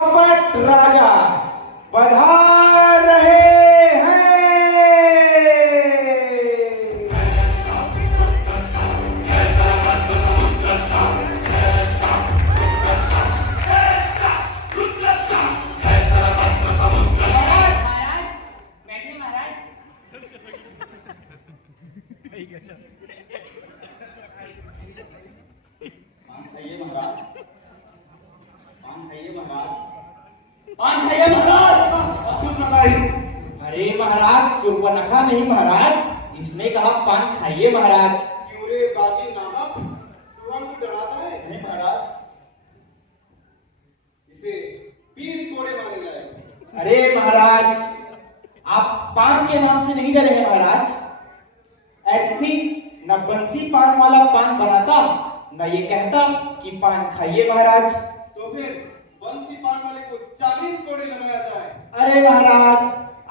पट राजा पधार रहे हैं। अरे महाराज, सुर्पनखा नहीं महाराज, इसने कहा पान खाइए महाराज। क्यों रे बागी नाहक, तू हमको डराता है? नहीं महाराज, इसे 20 कोड़े मारे जाए। अरे महाराज, आप पान के नाम से नहीं डरे हैं महाराज। ऐसी न बंसी पान वाला पान बनाता, न ये कहता कि पान खाइए महाराज। तो फिर बंसी पान वाले को 40 कोड़े लगाया जाए। अरे महाराज,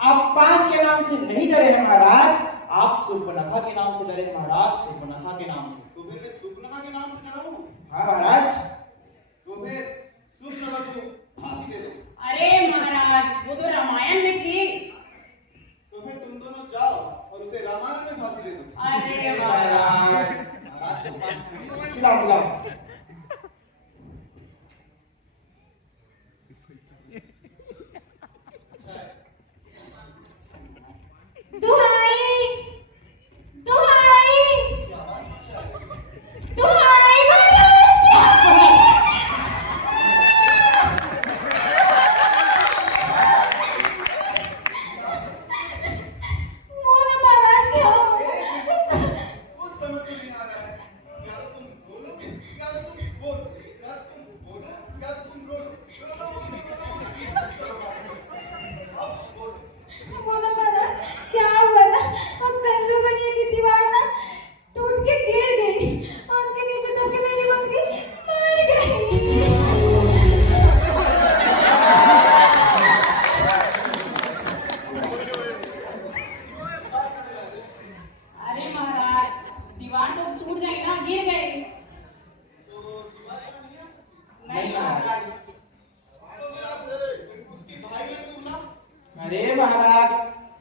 आप पान के नाम से नहीं डरे हैं महाराज, आप सुर्पनखा के नाम से डरे हैं महाराज, सुर्पनखा के नाम से। तो फिर मैं सुर्पनखा के नाम से डरा हूं? हाँ महाराज। तो फिर सुर्पनखा को फांसी दे दो। अरे महाराज, वो तो रामायण में थी। तो फिर तुम दोनों जाओ और उसे रामायण में फांसी दे दो। अरे महाराज, खिलाओ खिलाओ। दुहाई दुहाई दुहाई महाराज क्या कुछ समझ में नहीं आ रहा है। या तो तुम बोलो, या तो तुम बोलो, या तो तुम बोलो, या तो तुम बोलो। बोलो महाराज, क्या हुआ ना? वो कल्लू बनिया की दीवार ना टूट के गिर गई और उसके नीचे दबके मेरी बकरी मर गई। अरे महाराज, दीवार तो टूट गई ना, गिर गई। तो तुम्हारे यहाँ नहीं आ सकती? नहीं महाराज। तो फिर आप उसकी भाई है तुम ना? अरे महाराज,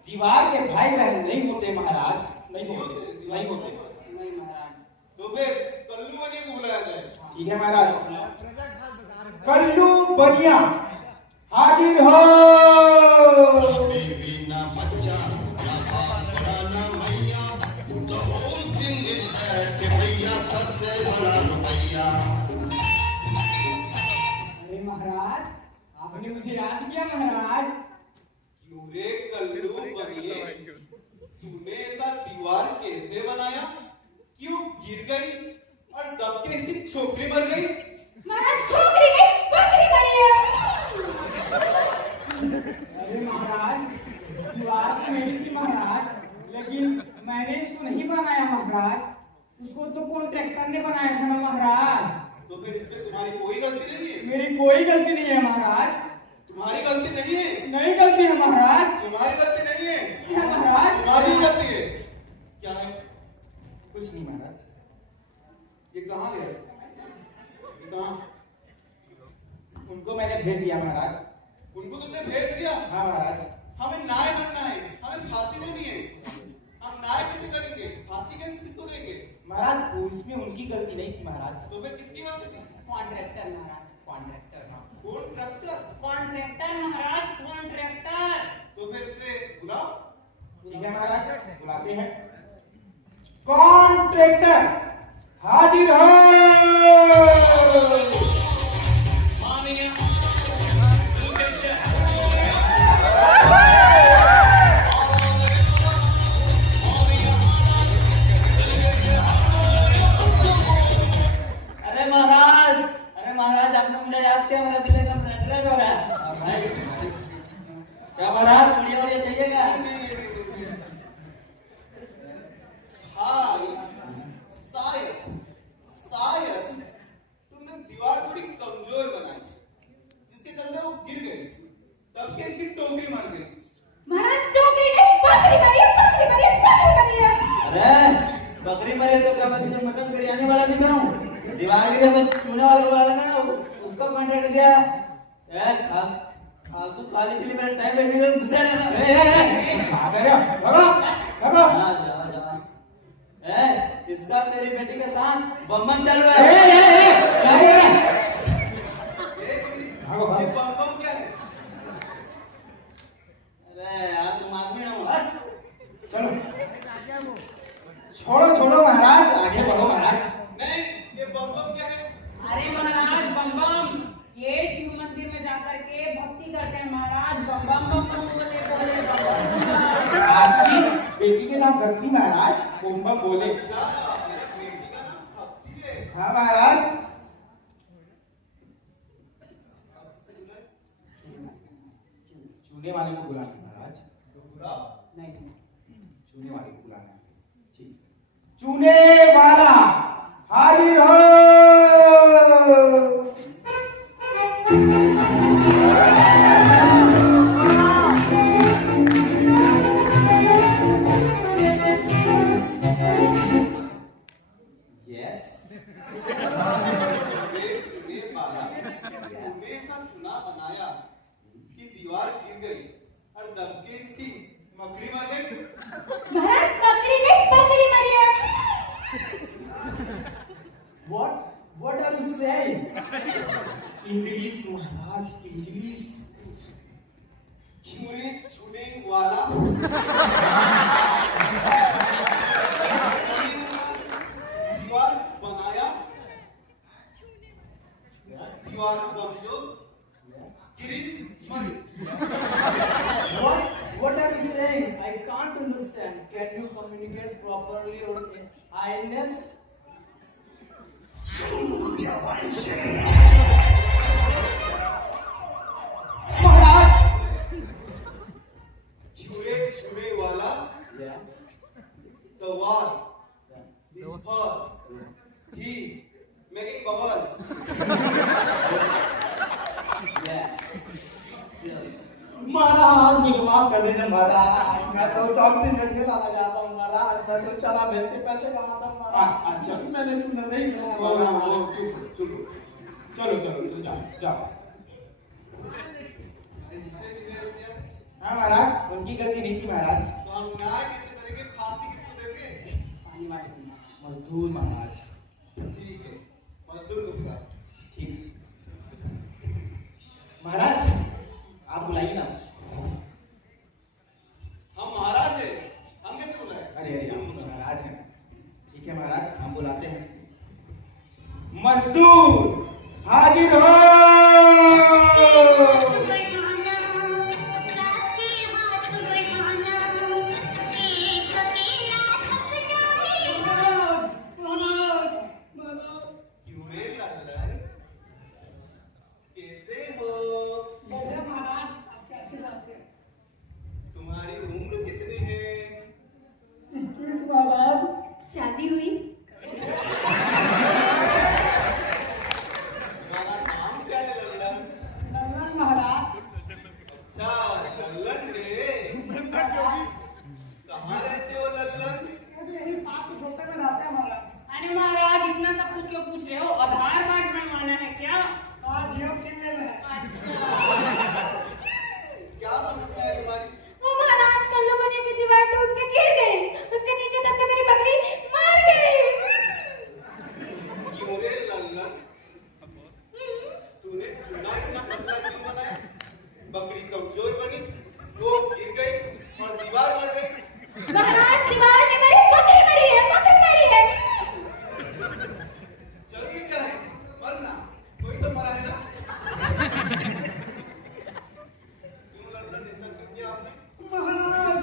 दीवार के भाई बहन नहीं होते महाराज, नहीं नहीं होते, होते, नहीं होते। नहीं महाराज। तो फिर कल्लू बनिया को बुलाया जाए। ठीक है महाराज। कल्लू बनिया हाजिर हो। अरे महाराज, आपने मुझे याद किया महाराज। क्यों रे कल्लू बनिए, तूने ऐसा दीवार कैसे बनाया? क्यों गिर गई और दब के इसकी छोकरी मर गई? महाराज, छोकरी नहीं बकरी बनी है। अरे महाराज, दीवार तो मेरी थी महाराज, लेकिन मैंने इसको नहीं बनाया महाराज, उसको तो कॉन्ट्रैक्टर ने बनाया था ना महाराज। तो फिर इसमें तुम्हारी कोई गलती नहीं है? मेरी कोई गलती नहीं है महाराज। तुम्हारी गलती नहीं है? नहीं गलती है महाराज। तुम्हारी गलती नहीं है? नहीं है महाराज। तुम्हारी ही गलती है। क्या है? कुछ नहीं महाराज। ये कहाँ गया? ये कहाँ? उनको मैंने भेज दिया महाराज। उनको तुमने भेज दिया? हाँ महाराज। हमें न्याय बनना है, हमें फांसी देनी है। हम न्याय कैसे करेंगे? फांसी कैसे किसको देंगे? महाराज, वो इसमें उनकी गलती नहीं थी महाराज। तो फिर किसकी गलती थी? कॉन्ट्रैक्टर महाराज, कॉन्ट्रैक्टर। कॉन्ट्रैक्टर? कॉन्ट्रैक्टर महाराज, कॉन्ट्रैक्टर। तो फिर उसे बुलाओ। ठीक है महाराज, बुलाते हैं। कॉन्ट्रैक्टर हाजिर हो। अरे महाराज, आपने मुझे याद किया, मेरा दिल एकदम रेड हो गया। भाई, क्या महाराज, बढ़िया बढ़िया चाहिएगा? भाई, शायद तुमने दीवार थोड़ी कमजोर बनाई, जिसके चलते वो गिर गई, तब के इसकी टोकरी मार गई। महाराज, टोकरी नहीं बकरी बनी है, बकरी बनी है, बकरी बनी है। अरे बकरी मरे तो क्या मैं तुझे मटन बिरयानी वाला दिख रहा हूँ? दीवार गिरे तो चूने वाला को बुला लेना, उसको कॉन्ट्रैक्ट दिया। फालतू खाली पीली मेरा टाइम बैठने का गुस्सा है ना। क्या कर रहे हो? भगो भगो। इसका तेरी बेटी के साथ बम चालू है। क्या कर रहे हो? भागो ये भागो। बम बम क्या है? अरे यार तुम आदमी ना हो। हट। चलो छोड़ो छोड़ो महाराज, आगे बढ़ो महाराज। नहीं, ये बम बम क्या है? अरे महाराज बम बम ये शिव मंदिर में जाकर के भक्ति करते हैं महाराज। बम बम बम बम बोले बोले बम बम बम बम। आपकी बेटी के नाम भक्ति महाराज, बम बम बोले। अच्छा, मेरी बेटी का नाम भक्ति है। हाँ महाराज। चूने वाले को बुलाना महाराज। बुलाओ। नहीं चूने वाले को बुलाना है। ठीक। चूने वाला हाजिर हो। यस। ये चुने वाला तूने ऐसा चुना बनाया कि दीवार गिर गई और दबके इसकी मकड़ी मर गई। महाराज बकरी नहीं बकरी मरी है। What are you saying? English Maharaj, English. चूने चुने वाला दीवार बनाया, दीवार कमजोर गिरी मरी। What are you saying? I can't understand. Can you communicate properly, Your Highness? महाराज। चूने चुने वाला Yeah. the war is for he making bubble. Yes. Yes. महाराज विश्वास कर लेना महाराज, मैं तो टॉक्सिन में खेला जाता हूँ महाराज, मैं तो चला भेज के पैसे कमाता हूँ महाराज। अच्छा मैंने तुम्हें नहीं कहा। चलो चलो जाओ जाओ। इससे भी भेज दिया। हाँ महाराज, उनकी गलती नहीं थी महाराज। तो हम न्याय कैसे करेंगे? फांसी किसको देंगे? पानी वाले को। मजदूर महाराज। ठीक है, मजदूर को बुला। ठीक। महाराज आप बुलाइए ना। हम महाराज हैं, हम कैसे बुलाए? अरे अरे तुम आप बुलाओ। महाराज हैं। ठीक है महाराज, हम बुलाते हैं। मजदूर हाजिर हो। क्यों रे लल्लन? कैसे हो? तुम्हारी उम्र कितनी है? शादी हुई। तुम्हारा नाम क्या है लल्लन? अच्छा लल्लन रे। कहाँ रहते हो लल्लन? अरे महाराज इतना सब कुछ क्यों पूछ रहे हो? आधार कार्ड बनवाना है क्या? अच्छा क्या समस्या है तुम्हारी? वो महाराज कल्लू बनिया की दीवार टूट के गिर गई, उसके नीचे दब के मेरी बकरी मर गई। क्यों रे लल्लन? तूने चुना इतना पतला क्यों बनाया? बकरी कमजोर बनी, वो गिर गई और दीवार मर गई। महाराज दीवार नहीं मरी, बकरी मरी है, बकरी मरी है। जरूरी क्या है मरना? कोई तो मरा है ना? क्यों लल्लन ऐसा क्यों किया आपने? महाराज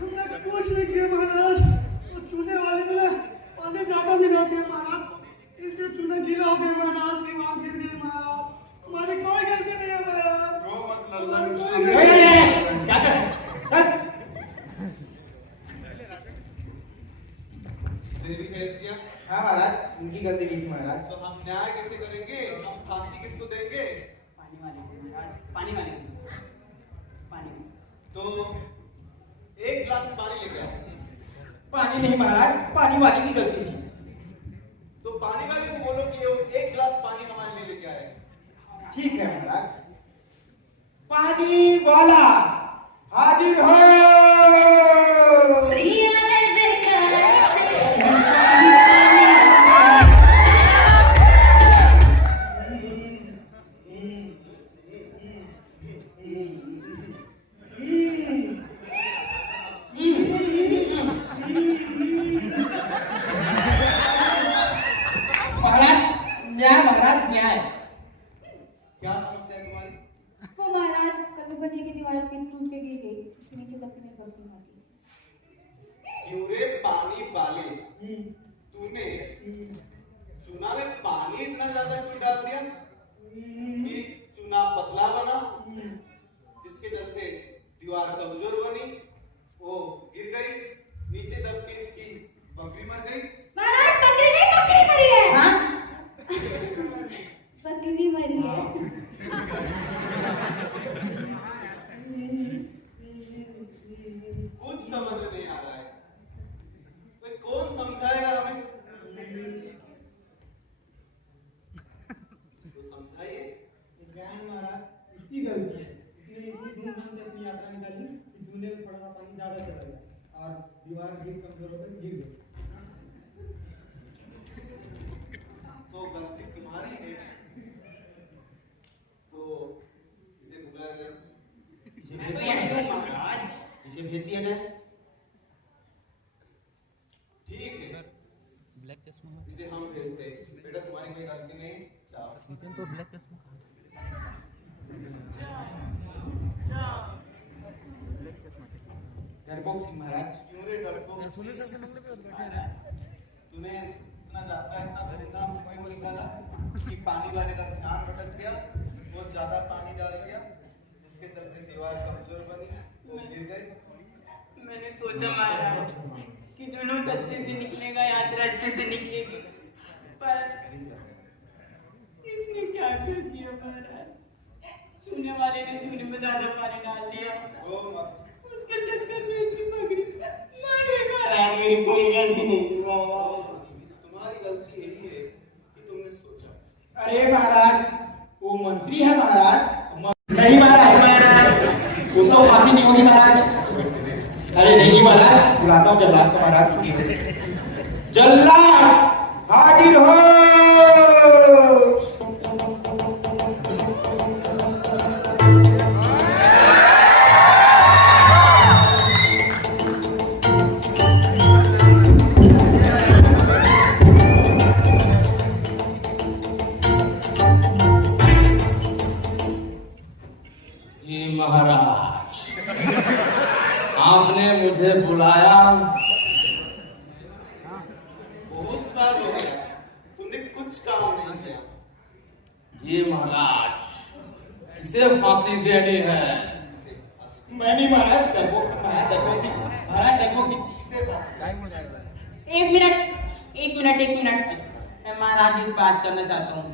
हमने कुछ नहीं किया महाराज। वो चूने वाले ने पानी ज्यादा मिला दिया महाराज, इसलिए चूना गीला हो गया महाराज, दीवार गिर गई महाराज। हमारी कोई गलती नहीं है महाराज। रो मत लल्लन। क्या कर? देवी भेज दिया। हाँ महाराज, उनकी गलती नहीं थी महाराज। तो हम न्याय कैसे करेंगे? हम फांसी किसको देंगे? पानी वाले को महाराज, पानी वाले को। पानी को। तो एक गिलास पानी लेके आओ। पानी नहीं महाराज, पानी वाली की गलती थी। तो पानी वाले को बोलो कि वो एक गिलास पानी हमारे लिए लेके आए। ठीक है महाराज। पानी वाला हाजिर हो। महाराज न्याय, महाराज न्याय। क्या समस्या है तुम्हारी? वो महाराज कल बनिए की दीवार टूट के गिर गई, उसके नीचे दबने में गलती हो गई। क्यों रे पानी वाले, तूने चूना में पानी इतना ज्यादा क्यों डाल दिया कि चूना पतला बना, जिसके चलते दीवार कमजोर बनी, वो गिर गई, नीचे दब के इसकी बकरी मर गई। महाराज बकरी नहीं, बकरी मरी है। हाँ? बकरी मरी है। कुछ समझ में नहीं आ रहा है, कोई कौन समझाएगा हमें? तो समझाइए। ज्ञान महाराज इसकी गलती है, इसने इतनी धूमधाम से अपनी यात्रा निकाली कि चूल्हे में पड़ा पानी ज्यादा चला गया और दीवार गिर कमजोर होकर गिर गई। तो गलती तुम्हारी है, तो इसे बुलाया जाए। मैं तो यही हूँ महाराज। इसे भेज दिया जाए। ठीक है, इसे हम भेजते हैं। बेटा तुम्हारी कोई गलती नहीं, जाओ। डरपोक सिंह महाराज। क्यों रे डरपोक? तूने इतना जाता इतना धूमधाम से क्यों निकाला कि पानी वाले का ध्यान भटक गया, बहुत ज्यादा पानी डाल दिया, जिसके चलते दीवार कमजोर बनी, वो गिर गई। मैंने सोचा महाराज कि जुलूस अच्छे से निकलेगा, यात्रा अच्छे से निकलेगी, पर इसने क्या कर दिया महाराज? चूने वाले ने चूने में ज्यादा पानी डाल दिया, वो मत, उसके चक्कर में इसकी बकरी मेरी कोई गलती नहीं थी महाराज। तुम्हारी गलती यही है कि तुमने सोचा। अरे महाराज वो मंत्री है महाराज। नहीं महाराज, उसको फांसी नहीं होगी महाराज। अरे नहीं महाराज, बुलाता हूँ जल्लाद को महाराज। जल्लाद हाजिर हो। जी महाराज, आपने मुझे बुलाया। बहुत साल हो गया, तुमने कुछ काम नहीं किया। जी महाराज, किसे फांसी देनी है? मैं नहीं महाराज, डरपोक सिंह महाराज, डरपोक सिंह महाराज, डरपोक सिंह। इसे बस एक मिनट, मैं महाराज इस बात करना चाहता हूँ।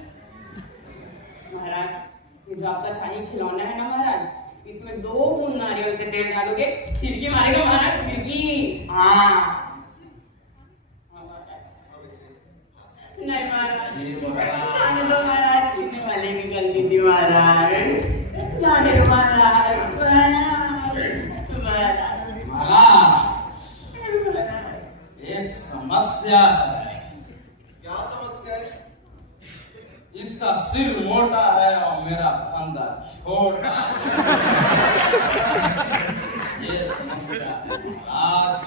महाराज, ये जो आपका शाही खिलौना है ना महाराज, इसमें 2 बूंद नारियल के तेल डालोगे, खिड़की मारेगा महाराज, खिड़की। हाँ अब इसे नहीं महाराज, जी महाराज। जाने दो महाराज, खिड़की वाले की गलती थी महाराज, जाने दो महाराज। महाराज, एक समस्या है। क्या समस्या है? इसका सिर मोटा है और मेरा फंदा छोटा। ये समस्या है महाराज।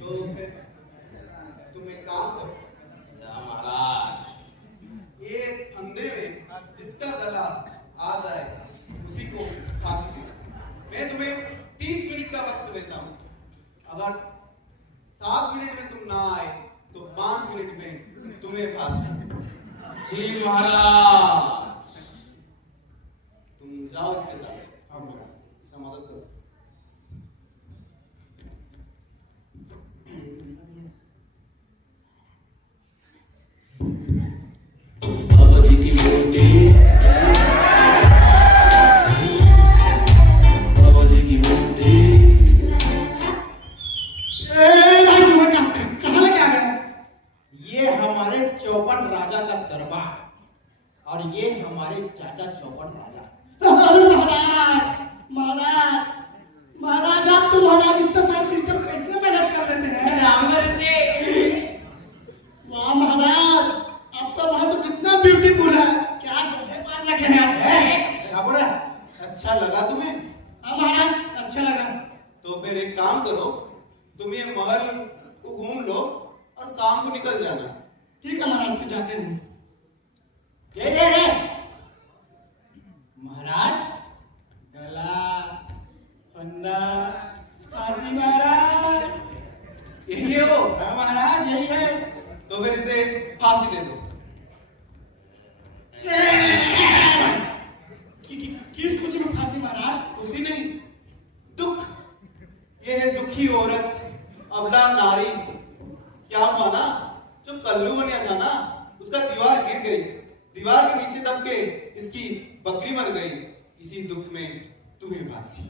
तो फिर तुम एक काम करो, या महाराज, ये फंदे में जिसका गला आ जाए उसी को फांसी दो। मैं तुम्हें 30 मिनट का वक्त देता हूँ। अगर 7 मिनट में तुम ना आए तो 5 मिनट में तुम्हें फांसी। जी महाराज। तुम जाओ इसके साथ, इसका मदद करो। बाबाजी की मूर्ति, बाबाजी की मूर्ति। भाई तुम्हें कहाँ लेके आ गए? ये हमारे चौपट दरबार और ये हमारे चाचा चौपड़ राजा। अरे महाराज, महाराज, महाराज, आप तो महाराज इतना सारा सिस्टम कैसे मैनेज कर लेते हैं? रामवर से वाह महाराज, आपका महल तो कितना ब्यूटीफुल है। क्या गधे पाल रखे हैं आप? क्या बोल रहा है? अच्छा लगा तुम्हें? हाँ महाराज, अच्छा लगा। तो फिर एक काम करो, तुम ये महल को घूम लो और शाम को निकल जाना। ठीक है महाराज, फिर जाते हैं। ये महाराज, गला, फंदा, फांसी महाराज। यही है वो? हाँ महाराज, यही है। तो फिर इसे फांसी दे दो। किस खुशी में फांसी महाराज? खुशी नहीं, दुख। ये है दुखी औरत, अबला नारी। क्या हुआ ना, जो कल्लू बनिया था ना, उसका दीवार गिर गई, दीवार के नीचे दब के इसकी बकरी मर गई। इसी दुख में तुम्हें फांसी।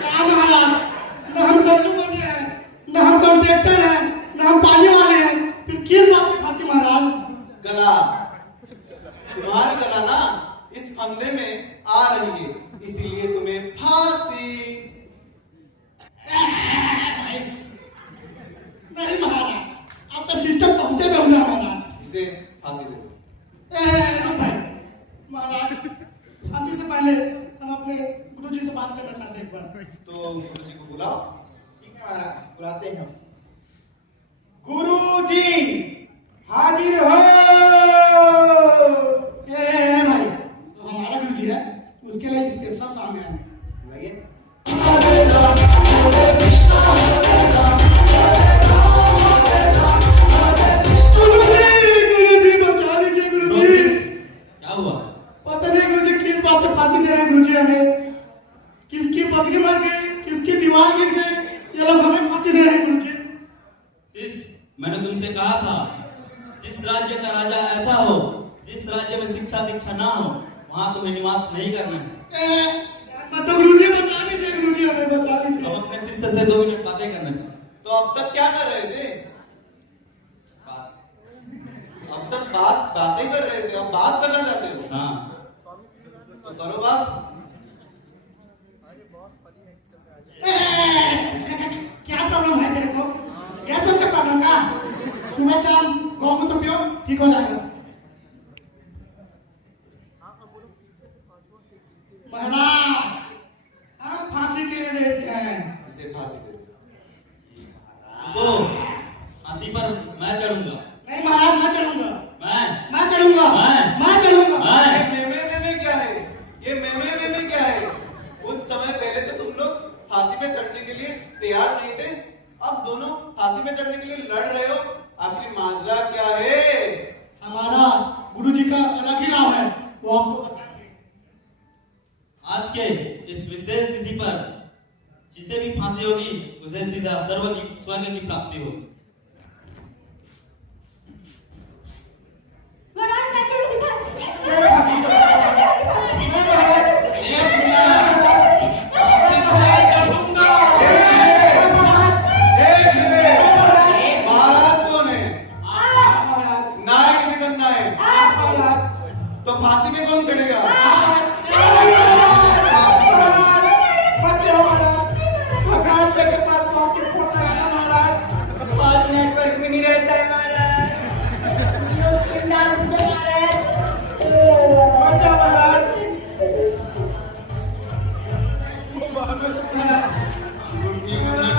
क्या महाराज, न हम कल्लू बने हैं, न हम कॉन्ट्रैक्टर हैं, न हम पानी वाले हैं, फिर किस बात पे फांसी महाराज? गला, तुम्हारी गला ना इस फंदे में आ रही है, इसीलिए तुम्हें फांसी। नहीं महाराज, आपका सिस्टम पहुंचे बेहुदा महाराज। इसे फांसी दे दो। रुक भाई, महाराज, फांसी से पहले हम अपने गुरुजी से बात करना चाहते हैं एक बार। तो गुरुजी को बुलाओ। ठीक है महाराज, बुलाते हैं। गुरुजी हाजिर हो। भाई, तो हमारा गुरुजी है, उसके लिए स्पेशल सॉन्ग है। गुरुजी बचा लीजिए गुरुजी। क्या हुआ? पता नहीं गुरुजी किस बात पे फांसी दे रहे हैं गुरुजी हमें। किसकी बकरी मर गई, किसकी दीवार गिर गई, ये लोग हमें फांसी दे रहे हैं गुरुजी। मैंने तुमसे कहा था, जिस राज्य का राजा ऐसा हो, जिस राज्य में शिक्षा दीक्षा ना हो, वहां तुम्हें निवास नहीं करना है। तो गुरुजी बचा लीजिए गुरुजी, हमें बचा लीजिए। हम अपने शिष्य से 2 मिनट बातें करना चाहते हैं। तो अब तक क्या कर रहे थे? अब तक बातें कर रहे थे, अब बात करना चाहते हो? हाँ, तो करो बात। क्या प्रॉब्लम है तेरे को? गैस वैस का प्रॉब्लम का? सुबह शाम गौमूत्र पियो, ठीक हो जाएगा। महाराज, हम फांसी के लिए रेडी हैं। इसे फांसी दे दो। तो फांसी पर मैं चढ़ूंगा। नहीं महाराज, मैं चढ़ूंगा। मैं चढ़ूंगा। मैं मैं चढ़ूंगा। मैं में क्या है? ये में क्या है? कुछ समय पहले तो तुम लोग फांसी पे चढ़ने के लिए तैयार नहीं थे, अब दोनों फांसी पे चढ़ने के लिए लड़ रहे हो। आखिर माजरा क्या है? हमारा गुरुजी का अलग ही नाम है, वो आपको बताएंगे। आज के इस विशेष तिथि पर जिसे भी फांसी होगी, उसे सीधा स्वर्ग की प्राप्ति होगी। महाराज, मैं चढ़ूंगी फांसी। महाराज कौन है? नायक किसे करना है? तो फांसी में कौन चढ़ेगा? नेटवर्क भी नहीं रहता है महाराज। गुरुजी मुझे